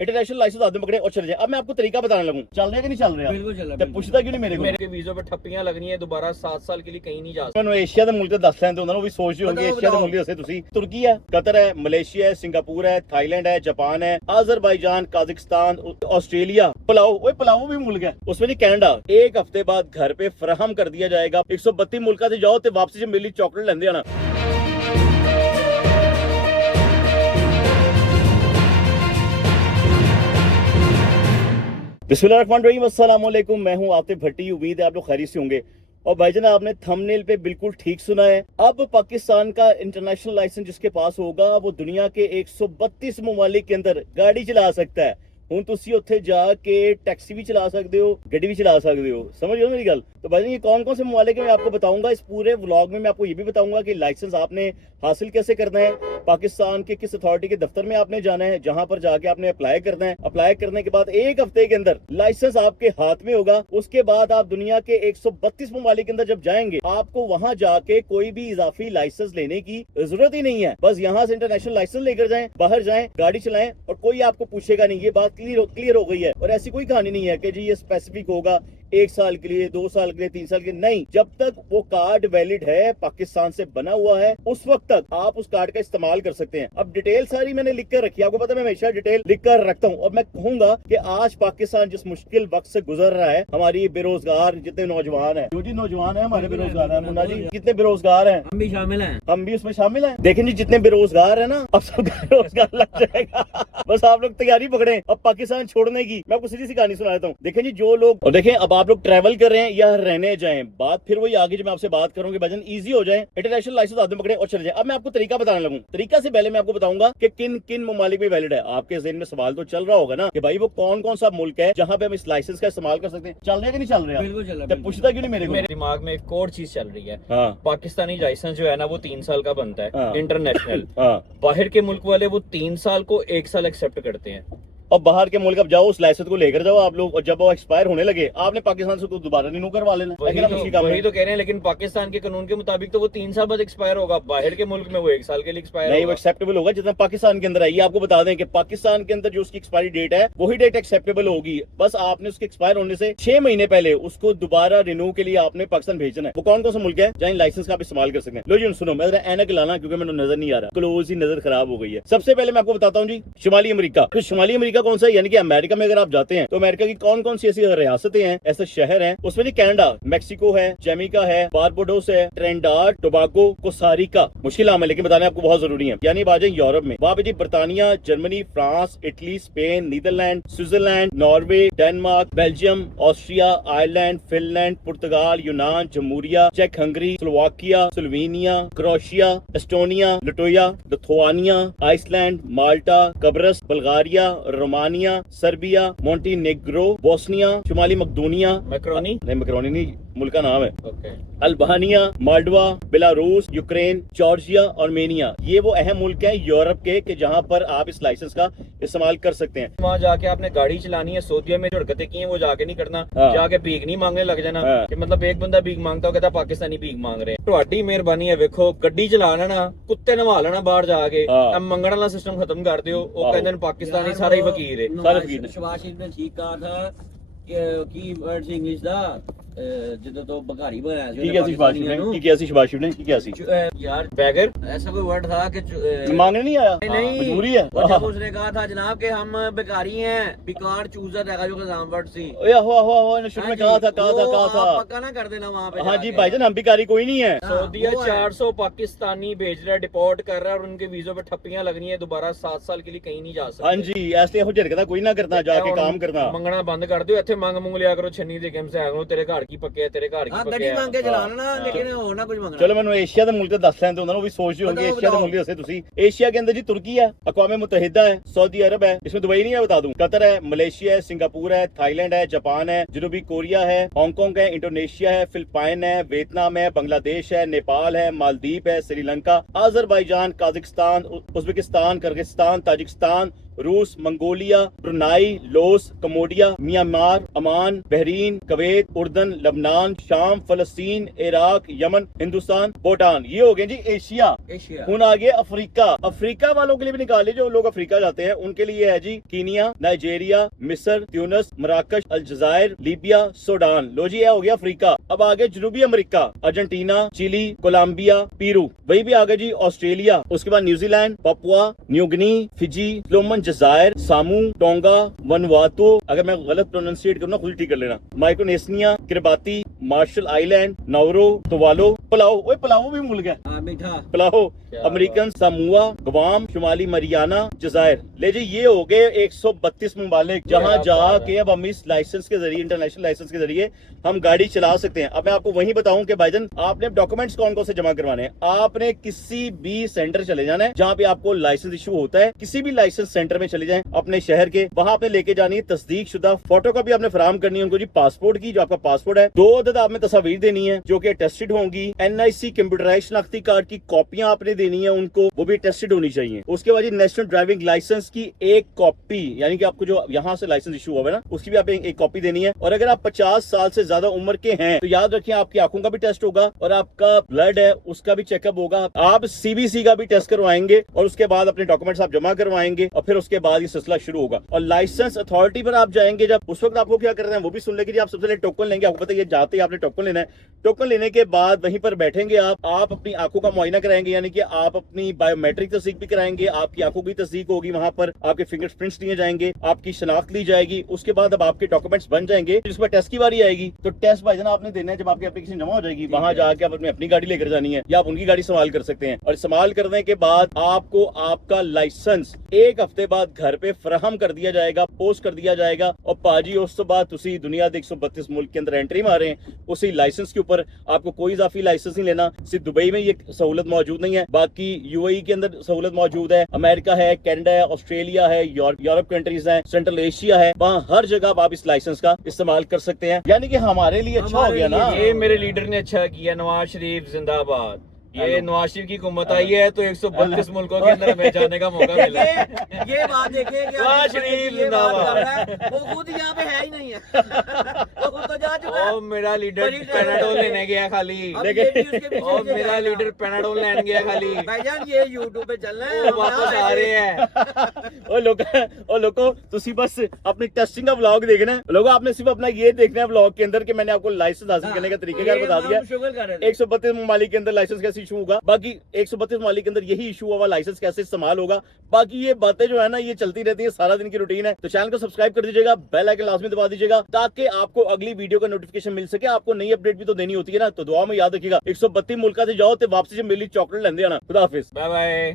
International licence आदमी पकड़े और चले जाए। अब मैं आपको तरीका बताने लगूं, चल रहा है कि नहीं चल रहा? बिल्कुल चल रहा तो पूछता क्यों नहीं मेरे को? मेरे वीजों पे ठप्पियां लगनी है दोबारा 7 साल के लिए कहीं नहीं जा सकते। ਮੈਨੂੰ ਏਸ਼ੀਆ ਦੇ ਮੁਲਕ ਤੇ ਦੱਸ ਲੈਂਦੇ ਉਹਨਾਂ ਨੂੰ ਵੀ ਸੋਚ ਰਹੀ ਹੋਣਗੇ ਏਸ਼ੀਆ ਦੇ ਮੁਲਕ ਦੱਸੇ ਤੁਸੀਂ। ਤੁਰਕੀ ਹੈ, ਕਤਰ है, मलेशिया है, सिंगापुर है, थाईलैंड है, जापान है, अजरबैजान, काजाकिस्तान, ऑस्ट्रेलिया, पलाओ। ओए पलाओ भी मुल्क है, उसमें नहीं कनाडा। एक हफ्ते बाद घर पे फराहम कर दिया जाएगा। 132 मुल्का से जाओ तो वापसी च मिली चॉकलेट लेंदे आना। बिस्मिल्लाहिर्रहमानिर्रहीम, अस्सलाम वालेकुम। मैं हूं आतिफ भट्टी। उम्मीद है आप लोग खैरियत से होंगे। और भाईजान आपने थंबनेल पे बिल्कुल ठीक सुना है। अब पाकिस्तान का इंटरनेशनल लाइसेंस जिसके पास होगा वो दुनिया के 132 ममालिक के अंदर गाड़ी चला सकता है। ਹੁਣ ਤੁਸੀਂ ਉੱਥੇ ਜਾ के टैक्सी भी चला सकते हो, गड्डी भी चला सकते हो। समझ रहे हो मेरी गल? तो भाई ये कौन कौन से ममालिक है मैं आपको बताऊंगा। इस पूरे व्लॉग में मैं आपको ये भी बताऊंगा कि लाइसेंस आपने हासिल कैसे करना है, पाकिस्तान के किस अथॉरिटी के दफ्तर में आपने जाना है, जहां पर जाके आपने अप्लाई करना है। अप्लाई करने के बाद एक हफ्ते के अंदर लाइसेंस आपके हाथ में होगा। उसके बाद आप दुनिया के 132 ममालिक के अंदर जब जाएंगे, आपको वहां जाके कोई भी इजाफी लाइसेंस लेने की जरूरत ही नहीं है। बस यहाँ से इंटरनेशनल लाइसेंस लेकर जाएं, बाहर जाएं, गाड़ी चलाएं और कोई आपको पूछेगा नहीं। ये बात क्लियर हो गई है। और ऐसी कोई कहानी नहीं है कि जी ये स्पेसिफिक होगा 1 साल के लिए, 2 साल के लिए, 3 साल के लिए। नहीं, जब तक वो कार्ड वैलिड है, पाकिस्तान से बना हुआ है, उस वक्त तक आप उस कार्ड का इस्तेमाल कर सकते हैं। अब डिटेल सारी मैंने लिख कर रखी है, आपको पता है मैं हमेशा डिटेल लिख कर रखता हूँ। और मैं कहूंगा कि आज पाकिस्तान जिस मुश्किल वक्त से गुजर रहा है, हमारी बेरोजगार जितने नौजवान है, जो जी नौजवान है हमारे बेरोजगार है, मुन्ना जी कितने बेरोजगार है? हम भी शामिल हैं। हम भी उसमें शामिल हैं। देखें जी जितने बेरोजगार है ना, अब सबका रोजगार लग जाएगा। बस आप लोग तैयारी पकड़े अब पाकिस्तान छोड़ने की। मैं आपको सीधी सी कहानी सुना देता हूँ। देखें जी जो लोग, और देखें अब आप लोग ट्रैवल कर रहे हैं या रहने जाएं, बात फिर वही आगे जो मैं आपसे बात करूंगी भजन इजी हो जाए। इंटरनेशनल लाइसेंस आदमी पकड़े और चले जाए। अब मैं आपको तरीका बताने लगूं। तरीका से पहले मैं आपको बताऊंगा कि किन किन ममालिक में वैलिड है। आपके ज़हन में सवाल तो चल रहा होगा ना कि भाई वो कौन कौन सा मुल्क है जहां पे हम इस लाइसेंस का इस्तेमाल कर सकते हैं। चल रहा है कि नहीं चल रहा? बिल्कुल चल रहा तो पूछता क्यों नहीं मेरे को? मेरे दिमाग में एक और चीज चल रही है। हाँ पाकिस्तानी लाइसेंस जो है ना वो 3 साल का बनता है, हाँ। इंटरनेशनल। हाँ। बाहर के मुल्क वाले वो 3 साल को 1 साल एक्सेप्ट करते हैं। और बाहर के मुल्क अब जाओ उस लाइसेंस को लेकर जाओ आप लोग, और जब वो एक्सपायर होने लगे आपने पाकिस्तान से दोबारा रिन्यू करवा लेना। वही तो कह रहे हैं, लेकिन पाकिस्तान के कानून के मुताबिक तो वो 3 साल बाद एक्सपायर होगा। बाहर के मुल्क में वो 1 साल के लिए एक्सपायर नहीं, वो होगा। एक्सेप्टेबल होगा जितना पाकिस्तान के अंदर है। ये आपको बता दें कि पाकिस्तान के अंदर जो उसकी एक्सपायरी डेट है वही डेट एक्सेप्टेबल होगी। बस आपने उसके एक्सपायर होने से 6 महीने पहले उसको दोबारा रिन्यू के लिए आपने पाकिस्तान भेजना है। वो कौन कौन सा मुल्क है जहाँ लाइसेंस का आप इस्तेमाल कर सकते हैं? लो जी सुनो, मैं एनक लाना क्योंकि मैंने नजर नहीं आ रहा, क्लोज ही नजर खराब हो गई है। सबसे पहले मैं आपको बताता हूँ जी शुमाली अमेरिका। तो शुमाली अमेरिका कौन सा है? यानी कि अमेरिका में अगर आप जाते हैं तो अमेरिका की कौन कौन सी ऐसी रियासतें हैं, ऐसे शहर हैं उसमें? कनाडा, मेक्सिको है, जैमिका है, बारबाडोस है, ट्रिनिडाद टोबागो, कोस्टारिका। मुश्किल नाम है लेकिन बताने आपको बहुत जरूरी है। यानी बात है यूरोप में, वहां पे जी बर्तानिया, Germany, France, Italy, Spain, Netherland, Switzerland, Norway, Denmark, Belgium, Austria, Ireland, Finland, पुर्तगाल, यूनान, जमहूरिया चेक, Hungary, Slovakia, Slovenia, Croatia, Estonia, Lithuania, Lithuania, Iceland, Malta, कब्रस, Bulgaria, Romania, Serbia, Montenegro, Bosnia, शुमाली मकदूनिया, मैक्रोनी नहीं मुल्क का नाम है, okay, Albania, Moldova, Belarus, Ukraine, Georgia, Armenia. ये वो अहम मुल्क हैं यूरोप के कि जहां पर आप इस लाइसेंस का इस्तेमाल कर सकते हैं। वहाँ जाके आपने गाड़ी चलानी है। सऊदीया में जो हरकतें की हैं वो जाके नहीं करना। हाँ। जाके भीख नहीं मांगने लग जाना। हाँ। कि मतलब एक बंदा भीख मांगता हो कहता पाकिस्तानी भीख मांग रहे हैं। ਤੁਹਾਡੀ ਮਿਹਰਬਾਨੀ है, वेखो गड्डी चला लेना, कुत्ते नवा लेना बाहर जाके, हाँ। मंगण वाला सिस्टम खत्म कर दियो। वो आहो। कहते हैं पाकिस्तानी सारा ही फकीर है। सारे फकीर ने। शबाशिश ने ठीक कहा था कि वर्ड्स इंग्लिश ਦਾ ਜਦੋਂ ਤੋਂ ਬਘਾਰੀ ਬਣਾਇਆ ਸੀ की क्या सी शबाशिफ ने? की क्या सी शबाशिफ ने? की क्या सी? यार बैगर ऐसा कोई वर्ड था कि मांगने नहीं आया? नहीं मजबूरी है। और जब उसने कहा था जनाब कि हम बेकारी हैं, बेकार चूजर है जो एग्जाम वर्ड सी। ओए आहो आहो आहो, इन्होंने शुरू में कहा था। पक्का ना कर देना वहाँ पे हाँ जी जाके। भाईजान, हम भिखारी कोई नहीं है। सऊदीया वो है। 400 पाकिस्तानी भेज रहा है, डिपोर्ट कर रहा है और उनके वीजों पे ठप्पियां लगनी है। दोबारा 7 साल के लिए कहीं नहीं जा सकते। हाँ जी, ऐसे हो झिड़कदा कोई ना करना, जाके काम करना। मंगना बंद कर दो। ਇੱਥੇ ਮੰਗ ਮੁੰਗ ਲਿਆ ਕਰੋ ਛੰਨੀ ਦੇ ਗੇਮ ਸੇ ਆ ਕਰੋ। ਤੇਰੇ ਘਰ ਕੀ ਪੱਕਿਆ, ਤੇਰੇ ਘਰ हाँ ਕੀ गड्डी पक्किਆ। मांग के चला लेना, लेकिन और ना कुछ मांगना। चलो मैंने एशिया के मुल्क तो दस लेंदे उन्होंने भी सोच रही होंगे एशिया के मुल्क दसे तुसी। एशिया के अंदर जी तुर्की है, अक़वाम मुत्तहिदा है, सऊदी अरब है, इसमें दुबई नहीं है बता दूं, कतर है, मलेशिया है, सिंगापुर है, थाईलैंड है, जापान है, जनूबी कोरिया है, हांगकांग है, इंडोनेशिया है, फिलिपाइन है, वियतनाम है, बांग्लादेश है, नेपाल है, मालदीव है, Sri Lanka, Azerbaijan, Kazakhstan, Uzbekistan, Kyrgyzstan, Tajikistan, रूस, Mongolia, Brunei, Laos, Cambodia, Myanmar, अमान, बहरीन, कुवैत, उर्दन, लबनान, शाम, फलस्तीन, इराक, यमन, हिंदुस्तान, भूटान। ये हो गए जी एशिया। एशिया। हुन आ गए अफ्रीका। अफ्रीका वालों के लिए भी निकाल लीजिए, जो लोग अफ्रीका जाते हैं उनके लिए है जी कीनिया, नाइजीरिया, मिस्र, ट्यूनिस, मराकश, अलजायर, लीबिया, सूडान। लो जी, ये हो गया अफ्रीका। अब आगे जनूबी America, Argentina, Chile, Colombia, Peru. वही भी आगे जी ऑस्ट्रेलिया, उसके बाद New Zealand, Papua New Guinea, Fiji, Solomon जजायर, सामू, टोंगा, वनवातु, अगर मैं गलत प्रोनाउंसिएट करूँ ना खुद ठीक कर लेना, माइक्रोनेशिया, किरबाती, मार्शल आइलैंड, नाउरो, तुवालो, पलाओ। ओए पलाओ भी भूल गया, हाँ मीठा। पलाओ, अमेरिकन सामुआ, गुआम, शुमाली मरियाना, जजायर। ले जी, ये हो गए 132 ममालिक जहां जाके अब हम इस लाइसेंस के जरिए, इंटरनेशनल लाइसेंस के जरिए हम गाड़ी चला सकते हैं। अब मैं आपको वही बताऊं कि भाईजान आपने डॉक्यूमेंट्स कौन कौन से जमा करवाने हैं। आपने किसी भी सेंटर चले जाना है जहां पे आपको लाइसेंस इशू होता है, किसी भी लाइसेंस सेंटर में चले जाएं अपने शहर के, वहां आपने लेके जानी है तस्दीक शुदा फोटो कॉपी, आपने फराहम करनी है उनको जी पासपोर्ट की, जो आपका पासपोर्ट है। 2 अदद आपने तस्वीर देनी है जो कि टेस्टेड होंगी। NIC कंप्यूटराइज्ड शनाख्ती कार्ड की कॉपियां आपने देनी है उनको, वो भी टेस्टेड होनी चाहिए। उसके बाद नेशनल ड्राइविंग लाइसेंस की एक कॉपी, यानी कि आपको जो यहाँ से लाइसेंस इशू हुआ है ना, उसकी भी आप एक कॉपी देनी है। और अगर आप 50 साल से ज्यादा उम्र के हैं तो याद रखिए आपकी आंखों का भी टेस्ट होगा और आपका ब्लड है उसका भी चेकअप होगा। आप CBC का भी टेस्ट करवाएंगे और उसके बाद अपने डॉक्यूमेंट्स आप जमा करवाएंगे और फिर उसके बाद ये सिलसिला शुरू होगा। और लाइसेंस अथॉरिटी पर आप जाएंगे जब, उस वक्त आपको क्या करना है वो भी सुन लेंगे। आप सबसे पहले टोकन लेंगे, आपको पता है ये जाते ही आपने टोकन लेना है। टोकन लेने के बाद वहीं पर बैठेंगे आप अपनी आंखों का मुआयना कराएंगे, यानी कि आप अपनी बायोमेट्रिक तस्दीक भी कराएंगे, आपकी आंखों की तस्दीक होगी, वहां पर आपके फिंगरप्रिंट्स लिए जाएंगे, आपकी शनाख्त ली जाएगी। उसके बाद अब आपके डॉक्यूमेंट्स बन जाएंगे, जिसमें टेस्ट की बारी आएगी तो टेस्ट भाईजान आपने देना है। जब आपकी एप्लीकेशन जमा हो जाएगी वहां जाके आप अपनी गाड़ी लेकर जानी है या आप उनकी गाड़ी इस्तेमाल कर सकते हैं। और इस्तेमाल करने के बाद आपको आपका लाइसेंस 1 हफ्ते बाद घर पे फराहम कर दिया जाएगा, पोस्ट कर दिया जाएगा। और पाजी उस तो बाद तुसी दुनिया के 132 मुल्क के अंदर एंट्री मारे हैं उसी लाइसेंस के ऊपर। आपको कोई इजाफी लाइसेंस नहीं लेना। सिर्फ दुबई में ये सहूलत मौजूद नहीं है, बाकी UAE के अंदर सहूलत मौजूद है, अमेरिका है, कनाडा है, ऑस्ट्रेलिया है, यूरोप कंट्रीज है, सेंट्रल एशिया है, वहाँ हर जगह आप इस लाइसेंस का इस्तेमाल कर सकते हैं। यानी कि हमारे लिए अच्छा हो गया ना। ये मेरे लीडर ने अच्छा किया। नवाज शरीफ जिंदाबाद। ये नवाज शरीफ की हुकूमत आई है तो 132 मुल्कों के अंदर हमें जाने का मौका मिला है। ये बात देखें कि नवाज शरीफ ये बात जिंदाबाद। कर रहा है, वो खुद यहाँ पे है ही नहीं है। वो खुद तो जा चुका है। और मेरा लीडर बड़ी ड्राइवर पैनाडोल है। लेने गया खाली। अब ये भी उसके पीछे और पीछे मेरा जाएगा। लीडर पैनाडोल लेने गया खाली। भाईजान ये YouTube पे चल रहा है, वो वापस आ रहे हैं। ओ लोगों तुसी बस अपनी टेस्टिंग का व्लॉग देखना है। लोगों आपने सिर्फ अपना ये देखना है व्लॉग के अंदर कि मैंने आपको लाइसेंस हासिल करने का तरीकेकार बता दिया। शुगर कर रहे थे। 132 ममालिक के अंदर लाइसेंस कैसे इशू होगा, बाकी 132 ममालिक के अंदर यही इशू हुआ लाइसेंस कैसे इस्तेमाल होगा। बाकी ये बातें जो है ना ये चलती रहती है, सारा दिन की रूटीन है। तो चैनल को सब्सक्राइब कर दीजिएगा, बेल आइकन लाजमी दबा दीजिएगा ताकि आपको अगली वीडियो का नोटिफिकेशन मिल सके। आपको नई अपडेट भी तो देनी होती है ना, तो दुआ में याद रखिएगा 132 मुल्क से जाओ तो वापसी जब मिली चॉकलेट लेंदे आना। खुदा हाफिज। Bye bye.